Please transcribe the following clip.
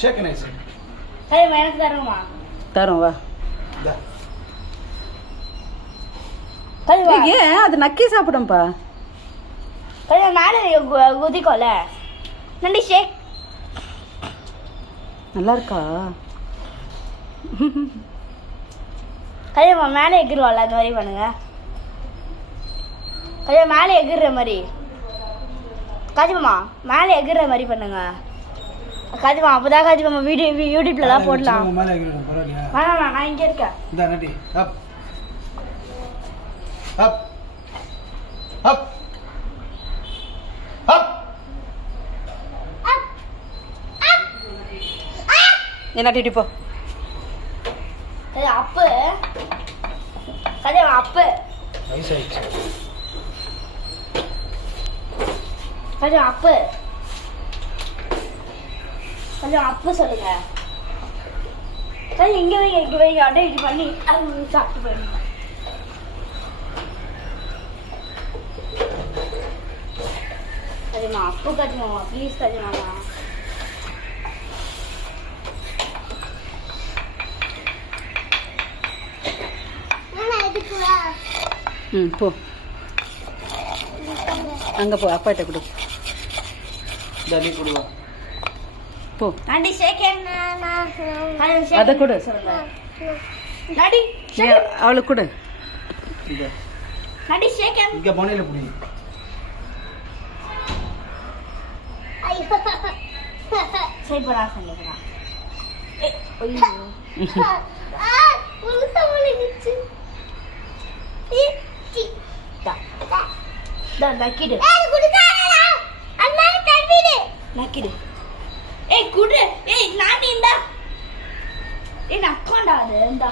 ஷேக் nice. எனக்கு தருமா? தரோம் வா. ஏன் அது நக்கி சாப்பிடும்பா. மேலே குதிக்கோல. நண்டி ஷேக் நல்லா இருக்கா? கல்யாணம் மேலே எகிருவாள் அந்த மாதிரி பண்ணுங்க. கல்யாணம் மேலே எகிற மாதிரி. காஜிமாமா மேலே எகிற மாதிரி பண்ணுங்க. காஜிமா அப்போதான் காஜிமாமா யூடியூப்லலாம் போடலாம். வேணாம் நான் இங்கே இருக்கேன். இந்த நடி அப் அப் அப் அப் என்ன டிடி போ. அப்பு கல்யாணம் அப்பு நைஸ் ஆயிடுச்சு. கொஞ்சம் அப்பு கொஞ்சம் அப்பு சொல்லுங்க. சரி இங்கே வைங்க அப்படியே இது பண்ணி அது சாப்பிட்டு போயிடுங்க. சரிம்மா அப்பு கட்டுமாம்மா ப்ளீஸ் கட்டுமாம்மா. போ அங்கே போ அப்பாட்ட கொடு. தலி கொடுவா போ. ஆண்டி ஷேக்கன் அதை கொடு. நடி அவளுக்கு கொடு. நடி ஷேக்கன் இங்கே போனையில் புடி. சரி போடா சொல்லுங்கடா. நக்கிடு நக்கிடு. ஏய் குடு. ஏய் நாண்டி இந்தா. ஏய் நக்காண்டா அது இந்தா.